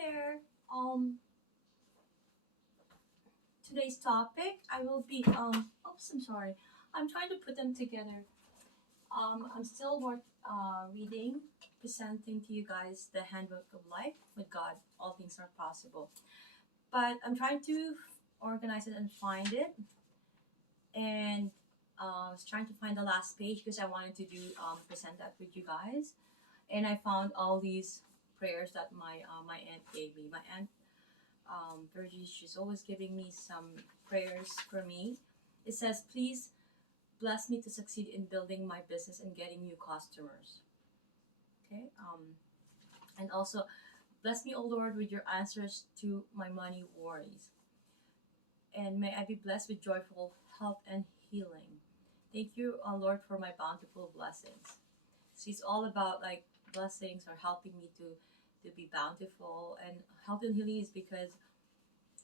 there. Today's topic, I will be oops, I'm sorry. I'm trying to put them together. I'm still reading, presenting to you guys the Handbook of Life. With God, all things are possible. But I'm trying to organize it and find it, and I was trying to find the last page because I wanted to do present that with you guys. And I found all these prayers that my aunt gave me. My aunt Virgie, she's always giving me some prayers for me. It says, please bless me to succeed in building my business and getting new customers. Okay. And also, bless me, O Lord, with your answers to my money worries. And may I be blessed with joyful health and healing. Thank you, Lord, for my bountiful blessings. So it's all about like blessings or helping me to be bountiful. And health and healing is because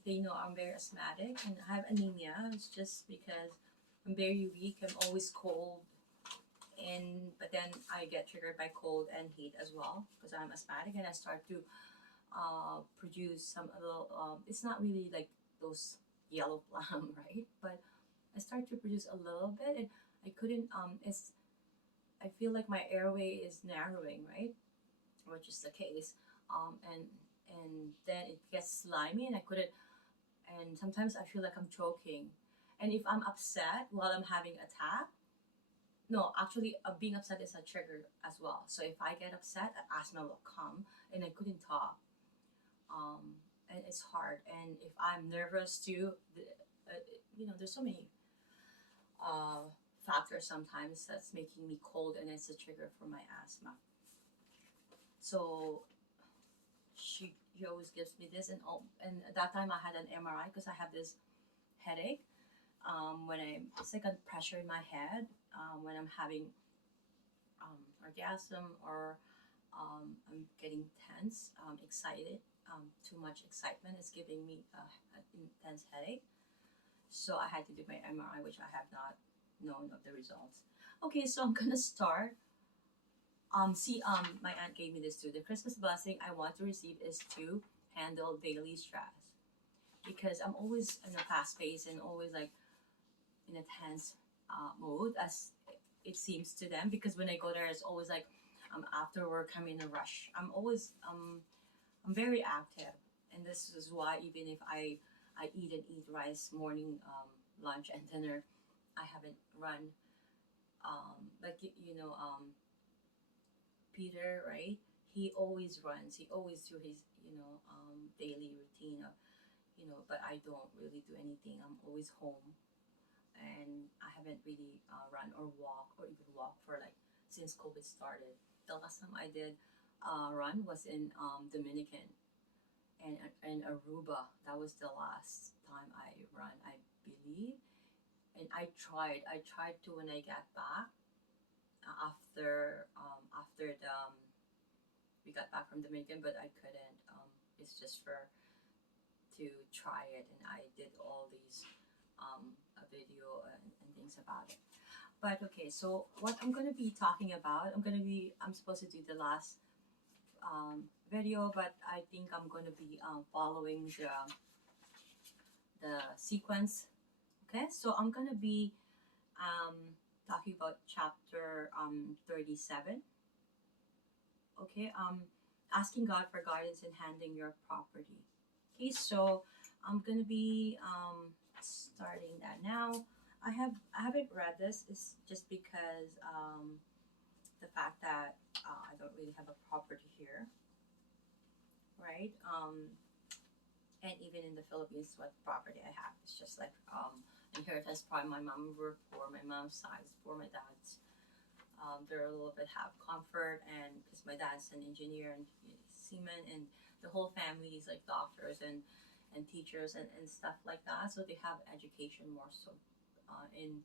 they know I'm very asthmatic and I have anemia. It's just because I'm very weak. I'm always cold, and but then I get triggered by cold and heat as well because I'm asthmatic, and I start to produce some little. It's not really like those yellow plum, right? But I start to produce a little bit, and I couldn't. It's I feel like my airway is narrowing, right? Which is the case. And then it gets slimy, and I couldn't. And sometimes I feel like I'm choking. And if I'm upset while I'm having attack, no, actually, being upset is a trigger as well. So if I get upset, asthma will come, and I couldn't talk. And it's hard. And if I'm nervous too, there's so many uh, factors sometimes that's making me cold, and it's a trigger for my asthma. So she always gives me this, and at that time I had an MRI because I have this headache. When it's like a pressure in my head, when I'm having orgasm, or I'm getting tense, excited. Too much excitement is giving me an intense headache. So I had to do my MRI, which I have not known of the results. Okay, so I'm gonna start. My aunt gave me this too. The Christmas blessing I want to receive is to handle daily stress, because I'm always in a fast pace and always like in a tense mode, as it seems to them. Because when I go there, it's always like after work, I'm in a rush. I'm very active, and this is why even if I eat rice morning, lunch, and dinner, I haven't run. Like Peter, right? He always runs. He always do his daily routine of But I don't really do anything. I'm always home, and I haven't really run or walk or even walk for like since COVID started. The last time I did run was in Dominican and Aruba. That was the last time I run, I believe. And I tried to when I got back after we got back from Dominican, but I couldn't. It's just for to try it, and I did all these a video and things about it. But okay, so what I'm gonna be talking about, I'm supposed to do the last video, but I think I'm gonna be following the sequence. Okay, so I'm gonna be talking about chapter 37. Okay, asking God for guidance in handling your property. Okay, so I'm gonna be starting that now. I haven't read this. It's just because the fact that I don't really have a property here, right? And even in the Philippines, what property I have, it's just like inheritance from my mom. We're poor. My mom's side is poor. My dad's they're a little bit have comfort, and because my dad's an engineer and seaman, and the whole family is like doctors and teachers and stuff like that. So they have education more so in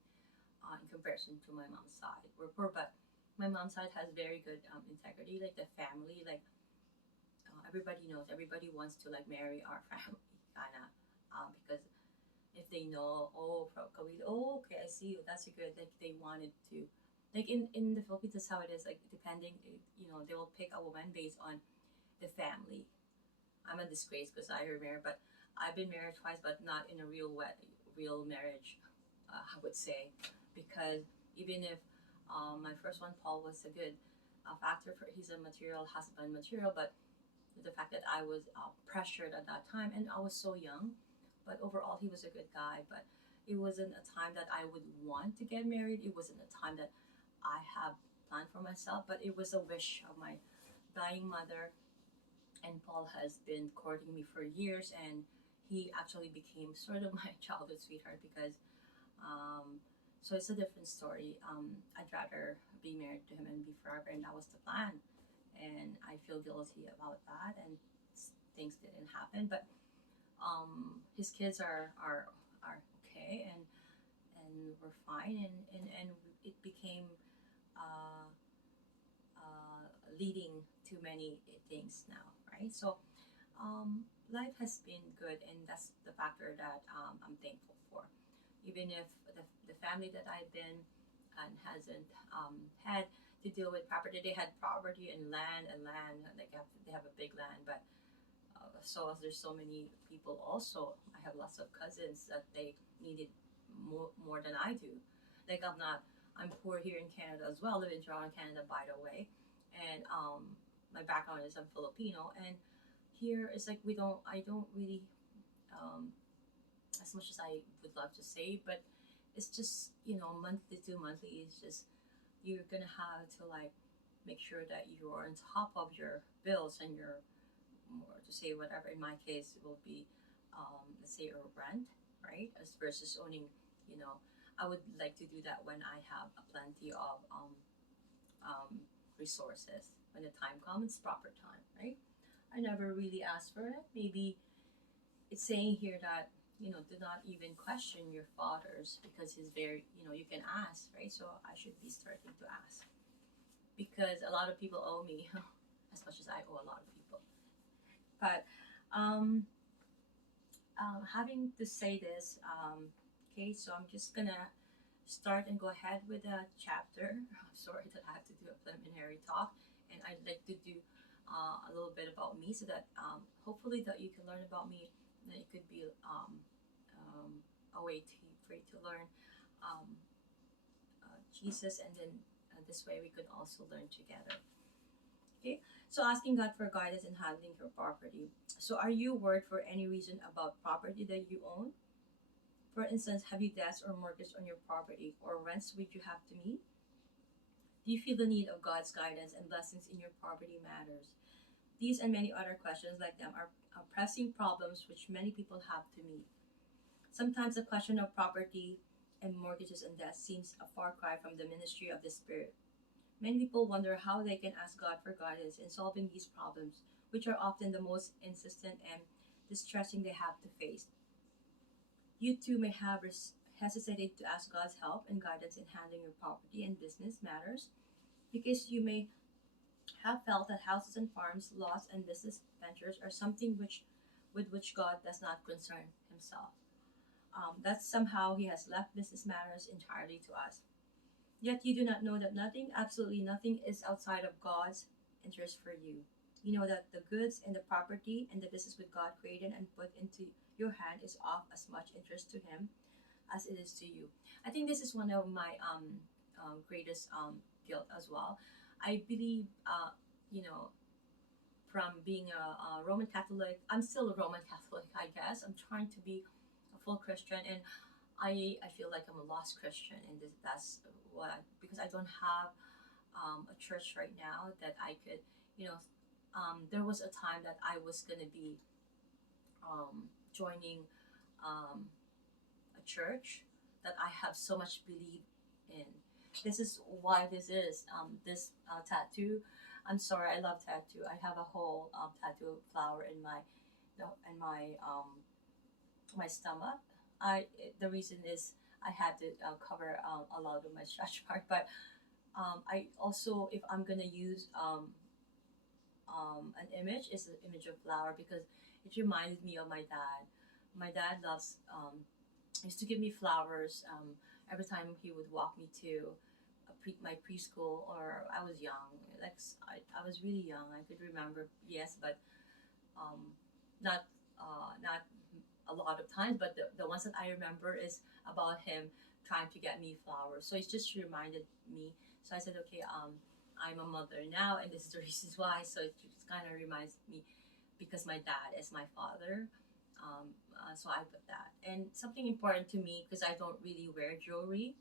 comparison to my mom's side. We're poor, but my mom's side has very good integrity. Like the family, like everybody knows, everybody wants to like marry our family, kind of, because if they know, oh, from Kawil, oh, okay, I see you. That's a good. Like they wanted to, like in the Philippines, that's how it is. Like depending, they will pick a woman based on the family. I'm a disgrace because I remarried, but I've been married twice, but not in a real marriage, I would say, because even if my first one, Paul, was a good factor for he's a material husband material, but the fact that I was pressured at that time and I was so young, but overall he was a good guy. But it wasn't a time that I would want to get married. It wasn't a time that I have planned for myself, but it was a wish of my dying mother. And Paul has been courting me for years, and he actually became sort of my childhood sweetheart because so it's a different story. I'd rather be married to him and be forever, and that was the plan. And I feel guilty about that, and things didn't happen. But his kids are okay, and we're fine, and it became uh, leading to many things now, right? So life has been good, and that's the factor that I'm thankful for. Even if the family that I've been and hasn't had to deal with property, they had property and land. They have a big land, but so there's so many people. Also, I have lots of cousins that they needed more than I do. Like I'm poor here in Canada as well. I live in Toronto, Canada, by the way, and my background is I'm Filipino, and here it's like I don't really as much as I would love to say, but it's just monthly to monthly. It's just you're gonna have to like make sure that you're on top of your bills and your more to say whatever. In my case, it will be let's say a rent, right? As versus owning. You know, I would like to do that when I have a plenty of resources. When the time comes, it's proper time, right? I never really asked for it. Maybe it's saying here that do not even question your fathers because he's very you can ask, right? So I should be starting to ask because a lot of people owe me as much as I owe a lot of people. But um, having to say this, okay, so I'm just gonna start and go ahead with a chapter. Sorry that I have to do a preliminary talk, and I'd like to do a little bit about me so that hopefully that you can learn about me. And it could be a way for you to learn um, Jesus, and then this way we could also learn together. Okay, so asking God for guidance in handling your property. So, are you worried for any reason about property that you own? For instance, have you debts or mortgage on your property or rents which you have to meet? Do you feel the need of God's guidance and blessings in your property matters? These and many other questions like them are pressing problems which many people have to meet. Sometimes the question of property and mortgages and debts seems a far cry from the ministry of the Spirit. Many people wonder how they can ask God for guidance in solving these problems, which are often the most insistent and distressing they have to face. You too may have hesitated to ask God's help and guidance in handling your property and business matters because you may have felt that houses and farms, lots and business ventures are something with which God does not concern himself. That somehow he has left business matters entirely to us. Yet you do not know that nothing, absolutely nothing, is outside of God's interest for you. You know that the goods and the property and the business with God created and put into your hand is of as much interest to him as it is to you. I think this is one of my greatest guilt as well. I believe, you know, from being a Roman Catholic, I'm still a Roman Catholic, I guess. I'm trying to be a full Christian, and I feel like I'm a lost Christian, and that's because I don't have a church right now that I could, you know, there was a time that I was gonna be joining um, a church that I have so much belief in. This is why this tattoo. I'm sorry, I love tattoo. I have a whole tattoo flower in my in my stomach. The reason is I had to cover a lot of my stretch mark, but I also if I'm gonna use an image is an image of flower because it reminds me of my dad. My dad loves used to give me flowers every time he would walk me to my preschool or I was young I was really young I could remember yes but not a lot of times, but the ones that I remember is about him trying to get me flowers. So it just reminded me. So I said, okay, I'm a mother now, and this is the reasons why. So it just kind of reminds me because my dad is my father. So I put that. And something important to me, because I don't really wear jewelry,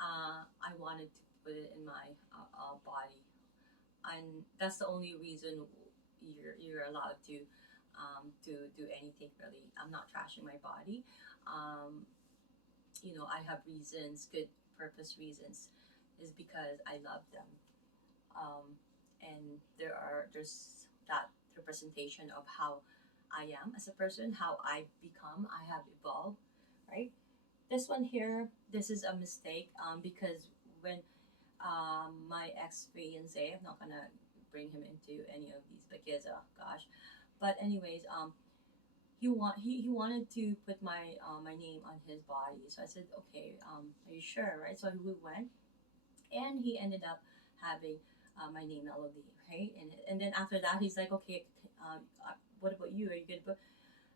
I wanted to put it in my body, and that's the only reason you're allowed to do anything really. I'm not trashing my body. Um, I have reasons, good purpose reasons, is because I love them. And there's that representation of how I am as a person, how I become, I have evolved, right? This one here, this is a mistake, because when my ex fiance, I'm not gonna bring him into any of these because gosh, but anyways, he wanted to put my name on his body, so I said, okay, are you sure, right? So we went, and he ended up having my name Melody, right? And then after that, he's like, okay, what about you? Are you good? But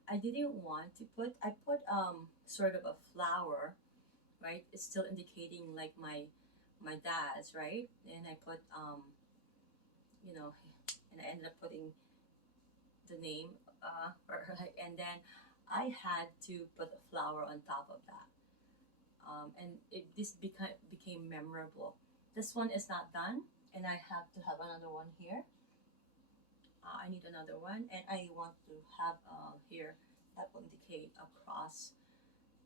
I didn't want to put. I put sort of a flower, right? It's still indicating like my dad's, right? And I put you know, and I ended up putting the name, and then I had to put a flower on top of that, and this became memorable. This one is not done, and I have to have another one here. I need another one, and I want to have here that will indicate a cross.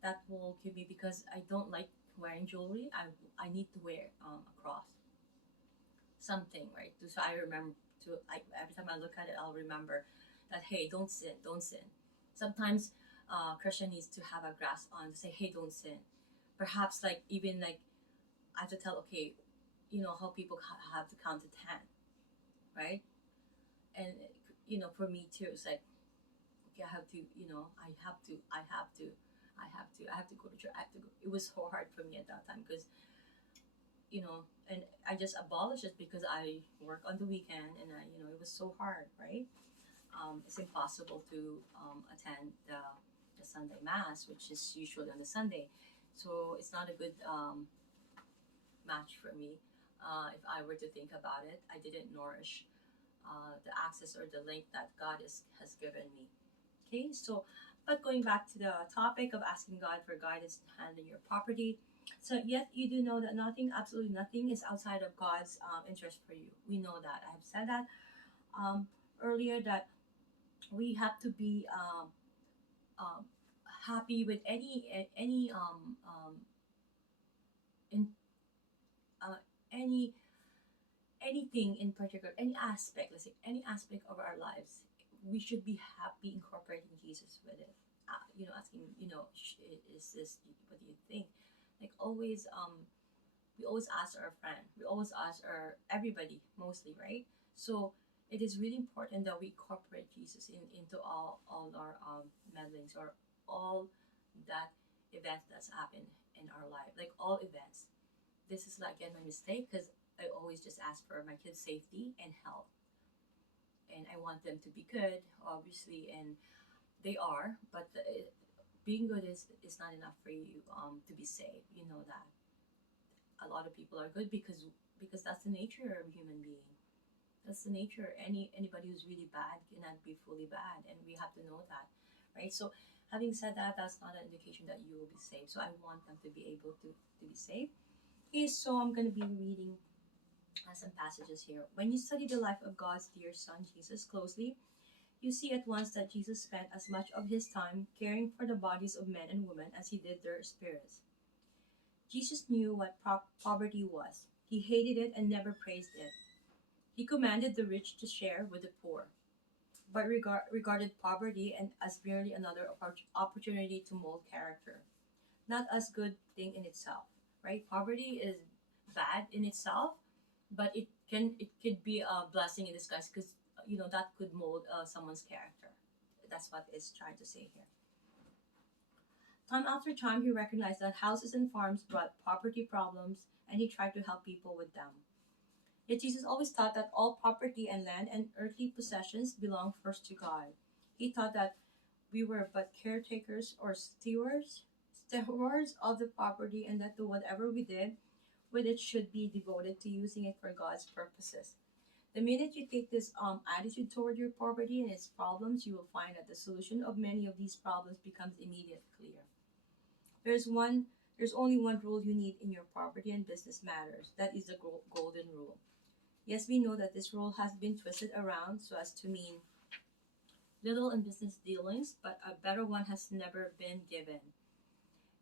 That will give me, because I don't like wearing jewelry. I need to wear a cross, something, right? So I remember to, every time I look at it, I'll remember that, hey, don't sin, don't sin. Sometimes Christian needs to have a grasp on to say, hey, don't sin. Perhaps like even like I have to tell, okay, how people have to count to 10, right? And for me too, it's like, okay, I have to, I have to go to church. I have to go. It was so hard for me at that time because, and I just abolished it because I work on the weekend, and it was so hard, right? It's impossible to attend the Sunday mass, which is usually on the Sunday, so it's not a good match for me. If I were to think about it, I didn't nourish the access or the link that God has given me. Okay, so, but going back to the topic of asking God for guidance in handling your property. So, yet you do know that nothing, absolutely nothing, is outside of God's interest for you. We know that. I have said that um, earlier, that we have to be um, happy with any in any anything in particular, any aspect, let's say any aspect of our lives, we should be happy incorporating Jesus with it. Asking, is this, what do you think? Like always, we always ask our friend, we always ask our everybody mostly, right? So it is really important that we incorporate Jesus into all our meddlings, or all that events that's happened in our life, like all events. This is like, again, my mistake, because I always just ask for my kids' safety and health, and I want them to be good, obviously, and they are. But being good is not enough for you to be safe. You know that a lot of people are good because that's the nature of a human being. That's the nature. Anybody who's really bad cannot be fully bad, and we have to know that, right? So, having said that, that's not an indication that you will be safe. So I want them to be able to be safe. Okay, so I'm going to be reading some passages here. When you study the life of God's dear Son, Jesus, closely, you see at once that Jesus spent as much of his time caring for the bodies of men and women as he did their spirits. Jesus knew what poverty was. He hated it and never praised it. He commanded the rich to share with the poor, but regarded poverty and as merely another opportunity to mold character, not as good thing in itself. Right? Poverty is bad in itself, but it could be a blessing in disguise, because that could mold someone's character. That's what it's trying to say here. Time after time, he recognized that houses and farms brought poverty problems, and he tried to help people with them. Yet Jesus always taught that all property and land and earthly possessions belong first to God. He thought that we were but caretakers or stewards of the property, and that whatever we did with it should be devoted to using it for God's purposes. The minute you take this attitude toward your property and its problems, you will find that the solution of many of these problems becomes immediately clear. There's one. There's only one rule you need in your property and business matters. That is the golden rule. Yes, we know that this rule has been twisted around so as to mean little in business dealings, but a better one has never been given.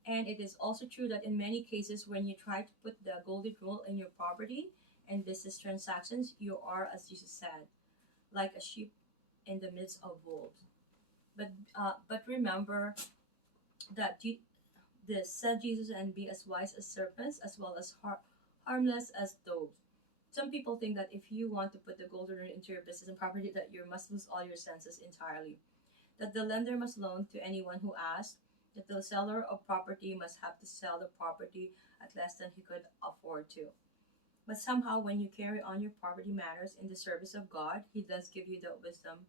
And it is also true that in many cases, when you try to put the golden rule in your property and business transactions, you are, as Jesus said, like a sheep in the midst of wolves. But remember that this said Jesus, and be as wise as serpents, as well as harmless as doves. Some people think that if you want to put the golden rule into your business and property, that you must lose all your senses entirely. That the lender must loan to anyone who asks, that the seller of property must have to sell the property at less than he could afford to. But somehow, when you carry on your property matters in the service of God, He does give you the wisdom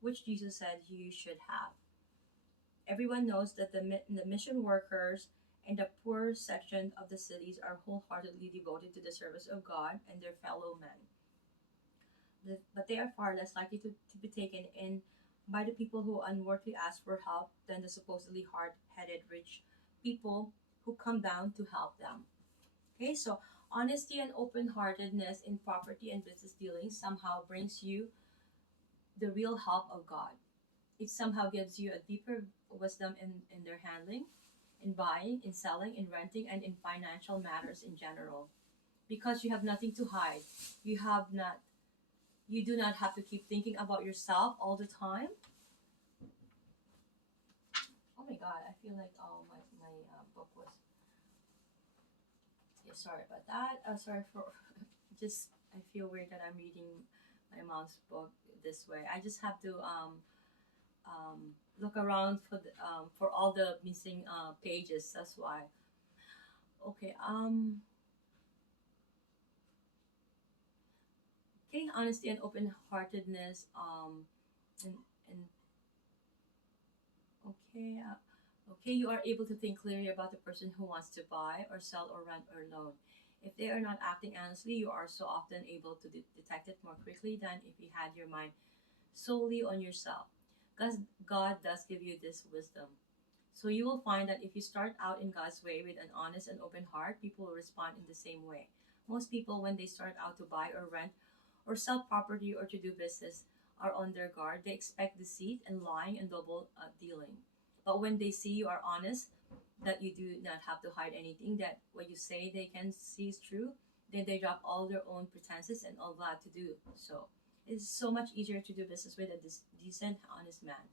which Jesus said you should have. Everyone knows that the mission workers and the poor section of the cities are wholeheartedly devoted to the service of God and their fellow men. But they are far less likely to be taken in by the people who unworthily ask for help than the supposedly hard-headed rich people who come down to help them. Okay, so honesty and open-heartedness in property and business dealings somehow brings you the real help of God. It somehow gives you a deeper wisdom in their handling, in buying, in selling, in renting, and in financial matters in general. Because you have nothing to hide. You do not have to keep thinking about yourself all the time. Oh my god, I feel like my book was. Yeah, sorry about that. Sorry for just. I feel weird that I'm reading my mom's book this way. I just have to look around for all the missing pages. That's why. Okay. Okay. Honesty and open heartedness. And okay. Okay, you are able to think clearly about the person who wants to buy or sell or rent or loan. If they are not acting honestly, you are so often able to detect it more quickly than if you had your mind solely on yourself. Because God does give you this wisdom. So you will find that if you start out in God's way with an honest and open heart, people will respond in the same way. Most people, when they start out to buy or rent or sell property or to do business, are on their guard. They expect deceit and lying and double dealing. But when they see you are honest, that you do not have to hide anything, that what you say they can see is true, then they drop all their own pretenses and are glad to do so. It's so much easier to do business with a decent, honest man.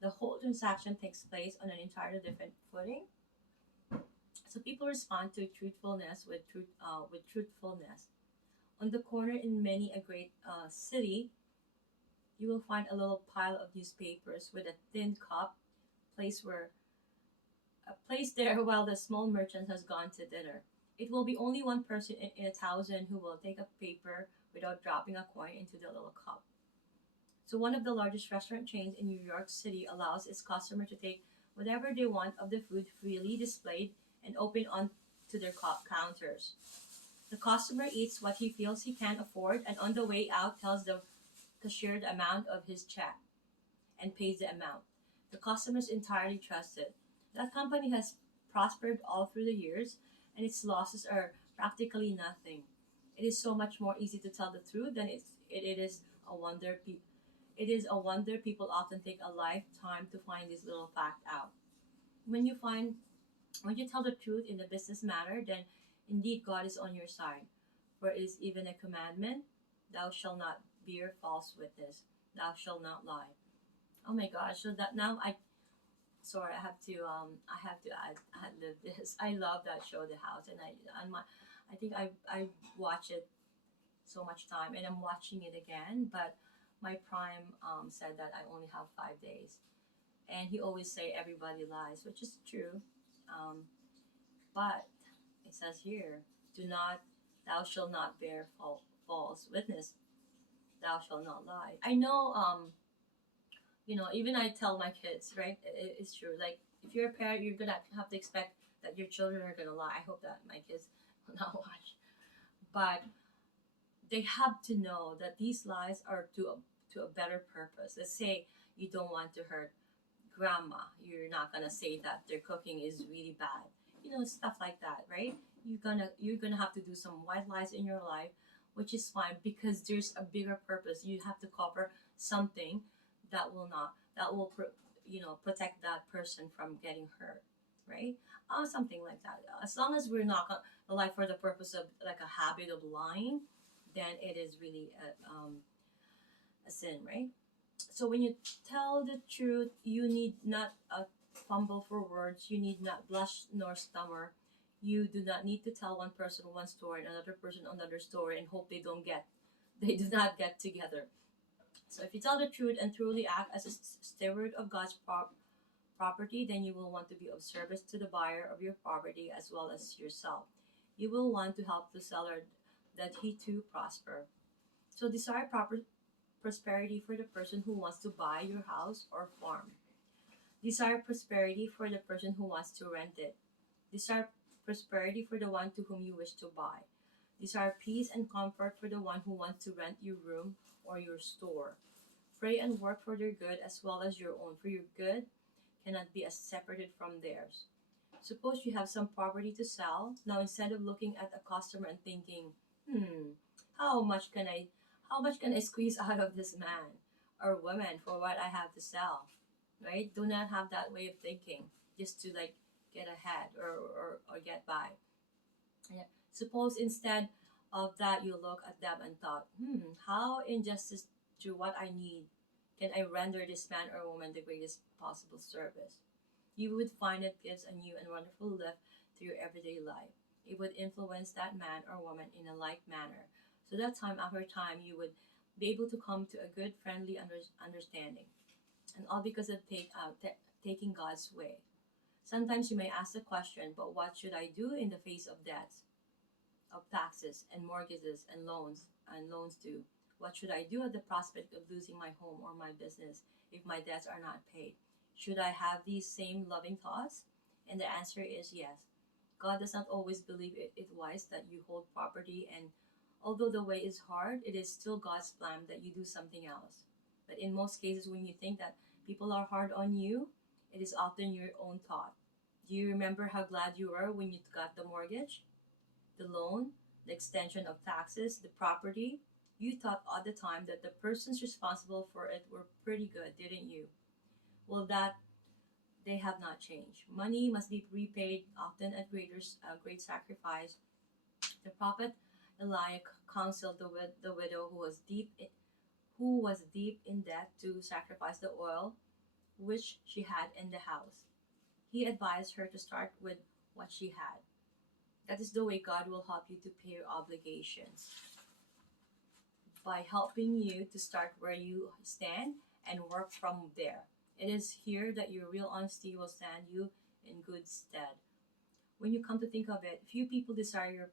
The whole transaction takes place on an entirely different footing. So people respond to truthfulness with truthfulness. On the corner in many a great city, you will find a little pile of newspapers with a thin cup placed there while the small merchant has gone to dinner. It will be only one person in 1,000 who will take a paper without dropping a coin into the little cup. So one of the largest restaurant chains in New York City allows its customer to take whatever they want of the food freely displayed and open on to their counters. The customer eats what he feels he can afford, and on the way out tells the cashier the amount of his check and pays the amount. The customer is entirely trusted. That company has prospered all through the years, and its losses are practically nothing. It is so much more easy to tell the truth than it is a wonder. It is a wonder people often take a lifetime to find this little fact out. When you find when you tell the truth in a business matter, then indeed God is on your side. For it is even a commandment, thou shalt not bear false witness, thou shalt not lie. Oh my gosh, so that now I have to add live this. I love that show, The House, and I think I watch it so much time, and I'm watching it again, but my prime said that I only have 5 days, and he always say everybody lies, which is true. But it says here, do not, thou shalt not bear false witness, thou shalt not lie. I know Even I tell my kids, right? It's true. Like, if you're a parent, you're gonna have to expect that your children are gonna lie. I hope that my kids will not watch, but they have to know that these lies are to a better purpose. Let's say you don't want to hurt grandma. You're not gonna say that their cooking is really bad. Stuff like that, right? You're gonna have to do some white lies in your life, which is fine because there's a bigger purpose. You have to cover something that will protect that person from getting hurt, right? Something like that. As long as we're not gonna lie for the purpose of like a habit of lying, then it is really a sin, right? So when you tell the truth, you need not fumble for words. You need not blush nor stammer. You do not need to tell one person one story and another person another story and hope they do not get together. So if you tell the truth and truly act as a steward of God's property, then you will want to be of service to the buyer of your property as well as yourself. You will want to help the seller that he too prosper. So desire prosperity for the person who wants to buy your house or farm. Desire prosperity for the person who wants to rent it. Desire prosperity for the one to whom you wish to buy. Desire peace and comfort for the one who wants to rent your room or your store. Pray and work for their good as well as your own, for your good cannot be as separated from theirs. Suppose you have some property to sell. Now instead of looking at a customer and thinking, how much can I how much can I squeeze out of this man or woman for what I have to sell? Right? Do not have that way of thinking just to like get ahead or get by. Yeah. Suppose instead of that you look at them and thought, how injustice to what I need can I render this man or woman the greatest possible service? You would find it gives a new and wonderful lift to your everyday life. It would influence that man or woman in a like manner. So that time after time, you would be able to come to a good, friendly understanding. And all because of taking God's way. Sometimes you may ask the question, but what should I do in the face of debts, of taxes and mortgages and loans due? What should I do at the prospect of losing my home or my business if my debts are not paid? Should I have these same loving thoughts? And the answer is yes. God does not always believe it wise that you hold property, and although the way is hard, it is still God's plan that you do something else. But in most cases, when you think that people are hard on you, it is often your own thought. Do you remember how glad you were when you got the mortgage, the loan, the extension of taxes, the property? You thought all the time that the persons responsible for it were pretty good, didn't you? Well, that they have not changed. Money must be repaid, often at great sacrifice. The prophet Elijah counseled the widow who was deep in debt to sacrifice the oil which she had in the house. He advised her to start with what she had. That is the way God will help you to pay your obligations, by helping you to start where you stand and work from there. It is here that your real honesty will stand you in good stead. When you come to think of it, few people desire